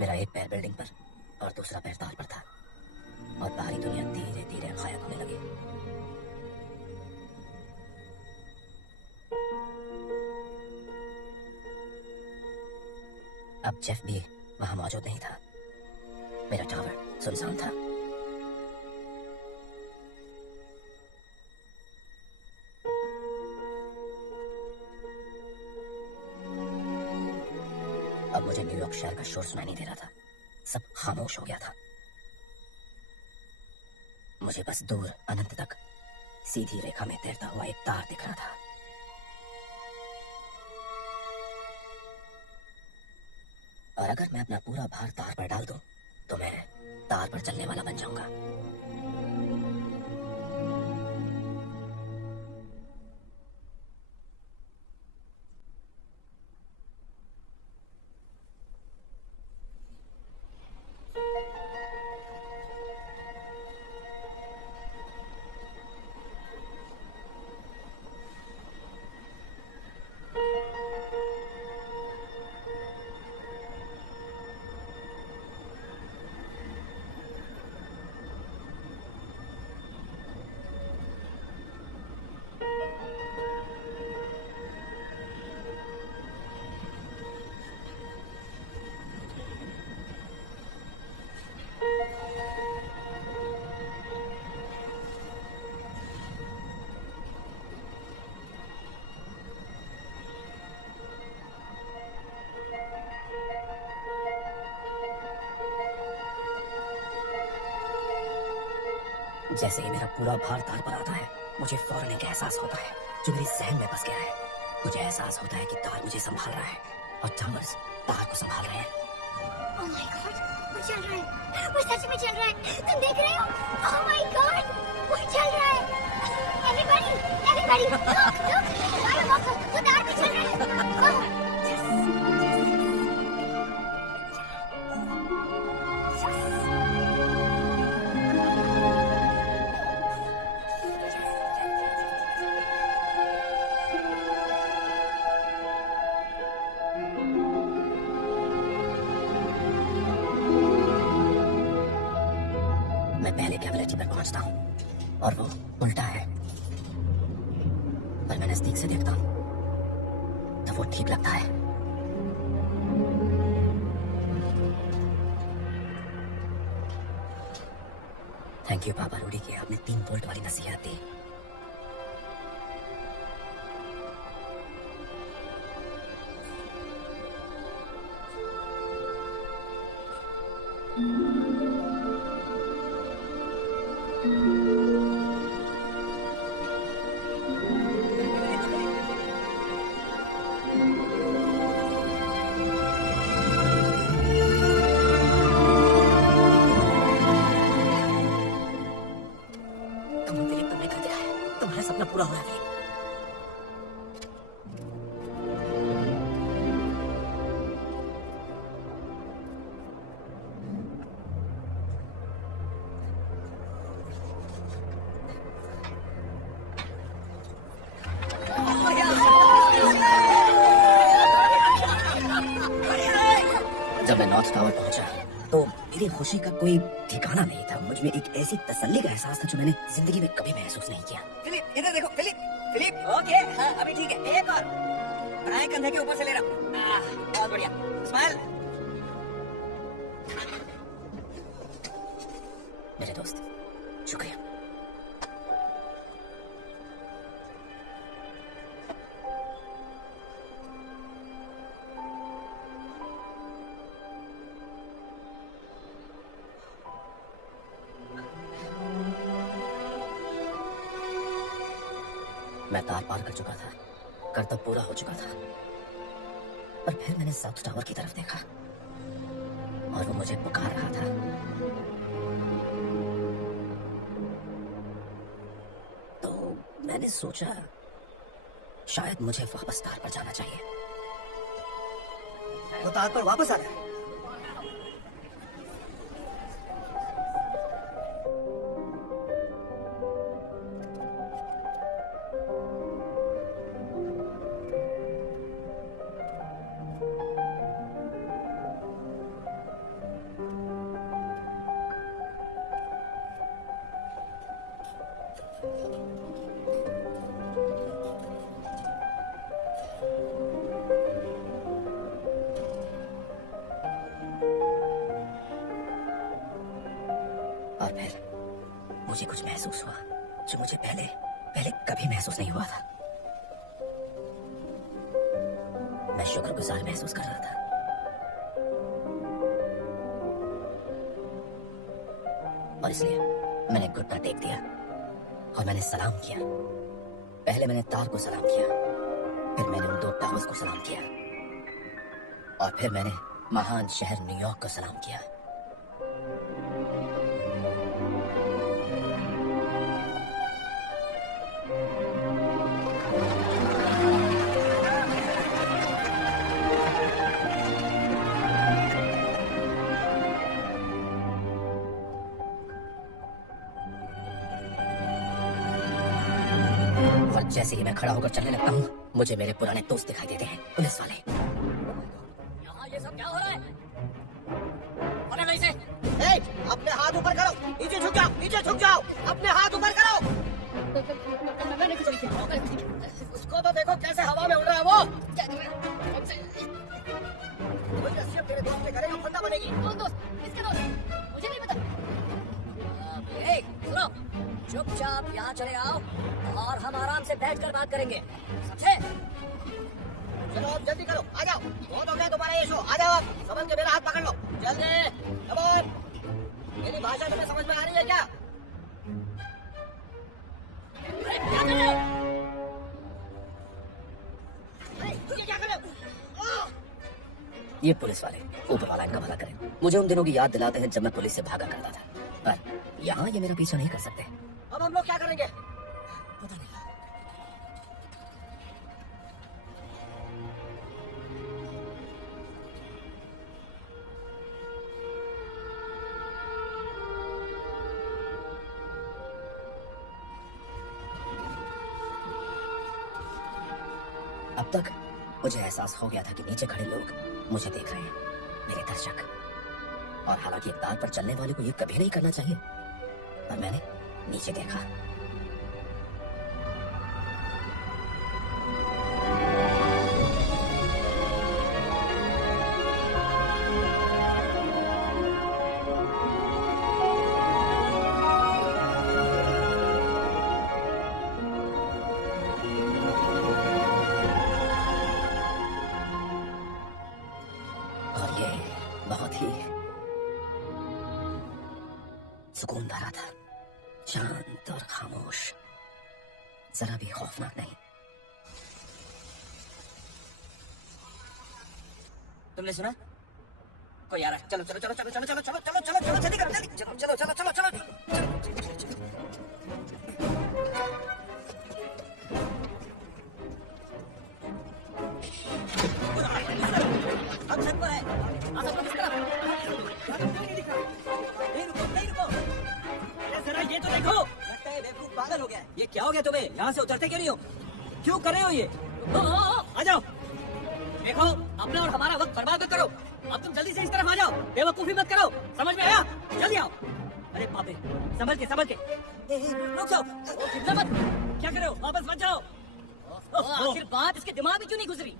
मेरा एक पैर बिल्डिंग पर और दूसरा पैर तार पर था और बाहरी दुनिया धीरे धीरे गायब होने लगी। अब जेफ भी वहां मौजूद नहीं था। मेरा टावर सुनसान था। अब मुझे न्यूयॉर्क शहर का शोर सुनाई नहीं दे रहा था। सब खामोश हो गया था। मुझे बस दूर अनंत तक सीधी रेखा में तैरता हुआ एक तार दिख रहा था। और अगर मैं अपना पूरा भार तार पर डाल दूं, तो मैं तार पर चलने वाला बन जाऊंगा। जैसे ही मेरा पूरा भार तार पर आता है, मुझे फौरन एक एहसास होता है जो मेरे जहन में बस गया है। मुझे एहसास होता है कि तार मुझे संभाल रहा है और टावर्स तार को संभाल रहे हैं। Oh my God, वो चल रहा है, वो सच में चल रहा है। तुम देख रहे हो? Oh my God, वो चल रहा है। Everybody, everybody, look, वो तार पे चल रहा है। Oh, मैं पहले कैविलिटी पर पहुंचता हूं और वो उल्टा है, पर मैं नजदीक से देखता हूं तो वो ठीक लगता है। थैंक यू पापा रूडी की आपने 3 वोल्ट वाली नसीहत दी। तुमने कर दिखाया, तुम्हारा सपना पूरा हो रहा है। जब मैं नॉर्थ टावर पहुंचा तो मेरी खुशी का कोई ठिकाना नहीं था। मुझ में एक ऐसी तसल्ली का एहसास था जो मैंने जिंदगी में कभी महसूस नहीं किया। फिलिप, इधर देखो, फिलिप, ओके, हाँ, अभी ठीक है, एक और, बाएं कंधे के ऊपर से ले रहा हूँ, बहुत बढ़िया, स्माइल। मेरे दोस्त, शुक्रिया। मैं तार पार कर चुका था, कर्तव्य पूरा हो चुका था, पर फिर मैंने साउथ टावर की तरफ देखा और वो मुझे पुकार रहा था। तो मैंने सोचा शायद मुझे वापस तार पर जाना चाहिए। वो तार पर वापस आ रहा है। मुझे कुछ महसूस हुआ जो मुझे पहले कभी महसूस नहीं हुआ था। मैं शुक्रगुजार महसूस कर रहा था। और इसलिए मैंने घुटना टेक दिया और मैंने सलाम किया। पहले मैंने तार को सलाम किया, फिर मैंने उन 2 टावर्स को सलाम किया, और फिर मैंने महान शहर न्यूयॉर्क को सलाम किया। जैसे ही मैं खड़ा होकर चलने लगता हूँ, मुझे मेरे पुराने दोस्त दिखाई देते हैं, पुलिस वाले। यहाँ ये सब क्या हो रहा है? अरे नहीं से। अपने हाथ ऊपर करो, नीचे झुक जाओ, नीचे झुक जाओ, अपने हाथ ऊपर करो। मैंने कुछ नहीं किया। उसको तो देखो कैसे हवा में उड़ रहा है वो। क्या कर रहे हैं? वही रस्सी अब तेरे दोस्त के गले का फंदा बनेगी। कौन दोस्त? किसके दोस्त? मुझे नहीं पता। सुनो, चुपचाप यहाँ चले आओ और हम आराम से बैठकर बात करेंगे, समझे? चलो अब जल्दी करो, आ जाओ। बहुत हो गया तुम्हारा ये शो, आ जाओ। समझ के मेरा हाथ पकड़ लो, जल्दी। Come on. मेरी भाषा तुम्हें समझ में आ रही है क्या? अरे क्या कर रहे हो? अरे ये क्या कर रहे हो? ये पुलिस वाले, ऊपर वाला इनका भला करे, मुझे उन दिनों की याद दिलाते हैं जब मैं पुलिस से भागा करता था। पर यहाँ ये मेरा पीछा नहीं कर सकते। अब हम लोग क्या करेंगे? पता नहीं। अब तक मुझे एहसास हो गया था कि नीचे खड़े लोग मुझे देख रहे हैं, मेरे दर्शक। और हालांकि एक तार पर चलने वाले को ये कभी नहीं करना चाहिए, पर मैंने नीचे देखा। और ये बहुत ही सुकून भरा था, शांत और खामोश, जरा भी खौफनाक नहीं। तुमने सुना? कोई आ रहा है। चलो चलो चलो चलो चलो चलो चलो चलो चलो चलो जल्दी करो, जल्दी। चलो चलो चलो चलो चलो। हम छत पर है। आ सकते हो किस तरफ? नहीं रुको, नहीं रुको। अरे जरा ये तो देखो। लगता है बेवकूफ पागल हो गया है। ये क्या हो गया तुम्हें? यहाँ से उतरते क्यों नहीं हो? क्यों कर रहे हो ये? आ जाओ। देखो, अपना और हमारा वक्त बर्बाद मत करो। अब तुम जल्दी से इस तरफ आ जाओ, बेवकूफी मत करो। समझ में आया? जल्दी आओ। अरे बाप रे, संभल के संभल के। रुक जाओ, चिल्ला मत। क्या कर रहे हो? वापस मत जाओ। आखिर बात इसके दिमाग में क्यों नहीं गुजरी?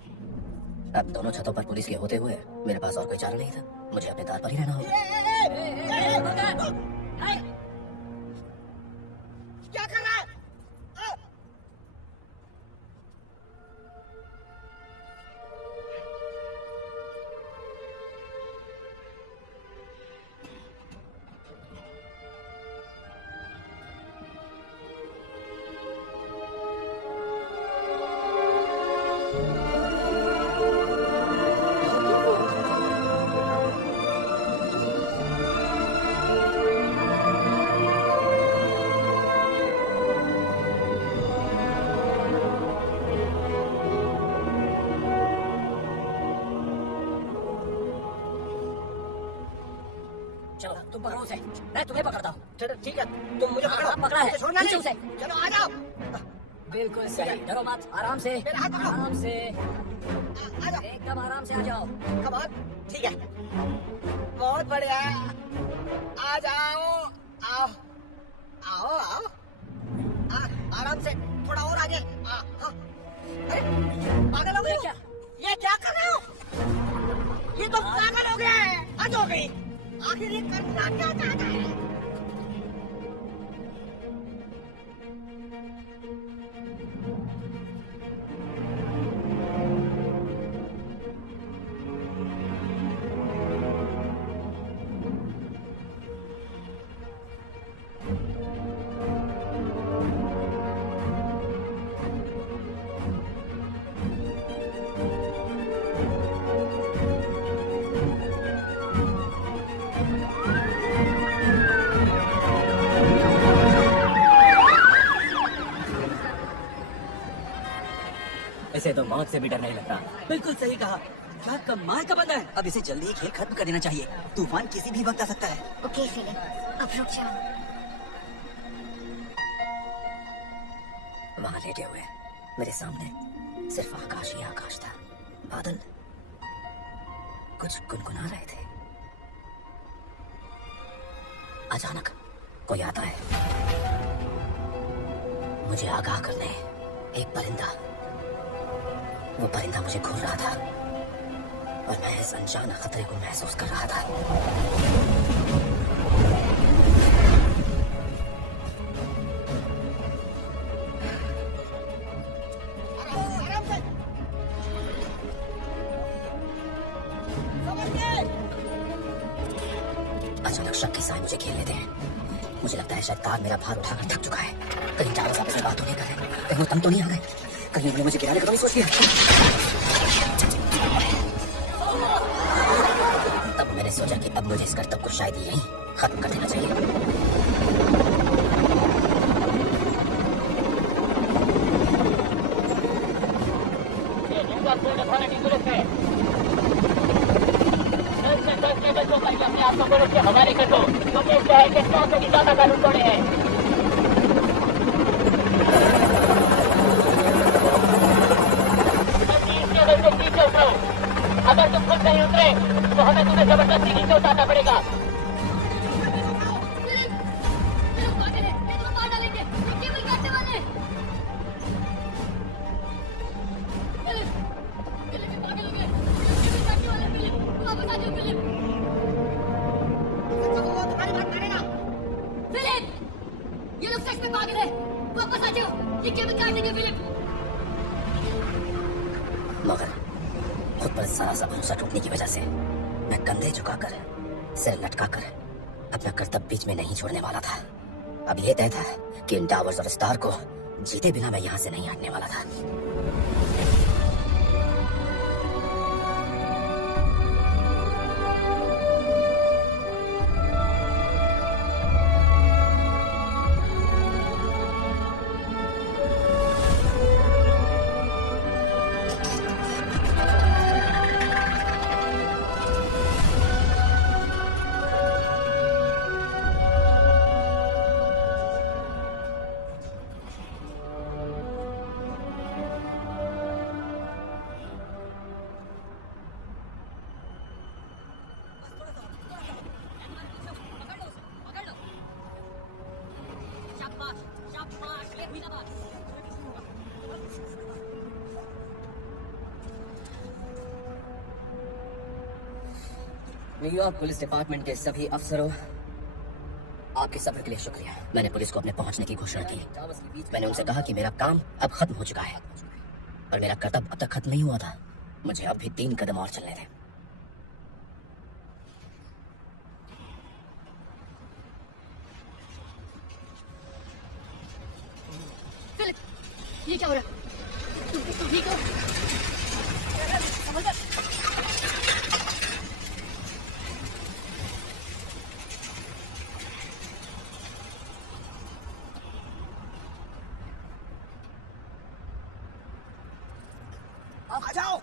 अब दोनों छतों पर पुलिस के होते हुए मेरे पास और कोई चारा नहीं था, मुझे अपने तार पर ही रहना होगा। क्या कर रहा है? चलो तुम पकड़ो उसे, मैं तुम्हें पकड़ता हूँ। चलो ठीक है, तुम मुझे पकड़ो। हाँ, पकड़ा है। मुझे छोड़ना खींचो नहीं। उसे। चलो आ जाओ। बिल्कुल सही, डरो मत, आराम से, मेरा हाथ पकड़ो। आराम से, आ जाओ। एकदम आराम से आ जाओ। Come on. ठीक है, बहुत बढ़िया। आ जाओ, आओ आओ आओ। आराम से, थोड़ा और आगे। अरे पागल हो गए क्या? ये क्या कर रहे हो? ये तो पागल हो गया है। हद हो गई। आखिर ये करना क्या चाहता है? इसे तो मौत से भी डर नहीं लगता। बिल्कुल सही कहा, क्या कमाल का बंदा है। अब इसे जल्दी खेल खत्म कर देना चाहिए, तूफान किसी भी वक्त आ सकता है। ओके फिलिप, अब रुक जाओ। वहां लेटे हुए मेरे सामने सिर्फ आकाश ही आकाश था। बादल कुछ गुनगुना रहे थे। अचानक कोई आता है मुझे आगाह करने। एक परिंदा, वो परिंदा मुझे घूर रहा था और मैं इस अनजान खतरे को महसूस कर रहा था। अचानक शक के साए मुझे घेर लेते हैं। मुझे लगता है शायद कार मेरा भार उठाकर थक चुका है। कहीं टावर्स आपस में बात तो नहीं कर रहे, कहीं वो तंग तो नहीं आ गए, कहीं उन्होंने मुझे गिराने का तो नहीं सोच लिया। तब मैंने सोचा कि अब मुझे इस करतब को शायद यहीं खत्म कर देना चाहिए। हमारे कटो क्योंकि क्या है कि 100 से भी ज्यादा कानून तोड़े हैं। नीचे उतरो, अगर तुम खुद नहीं उतरे तो हमें तुम्हें जबरदस्ती नीचे उतारना पड़ेगा। मगर खुद पर जरा सा भरोसा टूटने की वजह से मैं कंधे झुकाकर, सिर लटकाकर अपना कर्तव्य बीच में नहीं छोड़ने वाला था। अब यह तय था कि इन टावर्स और स्टार को जीते बिना मैं यहां से नहीं हटने वाला था। न्यूयॉर्क पुलिस डिपार्टमेंट के सभी अफसरों, आपके सब्र के लिए शुक्रिया। मैंने पुलिस को अपने पहुंचने की घोषणा की। मैंने उनसे कहा कि मेरा काम अब खत्म हो चुका है और मेरा कर्तव्य अब तक खत्म नहीं हुआ था। मुझे अब भी 3 कदम और चलने थे। फिलिप, ये क्या हो रहा है? तुम ठीक हो? आ जाओ।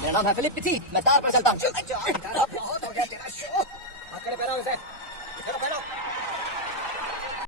मेरा नाम है फिलिप पिथी, मैं तार पर चलता हूँ। बहुत हो गया तेरा शो। हाथ खड़े पहनाओ इसे। चलो पहनाओ।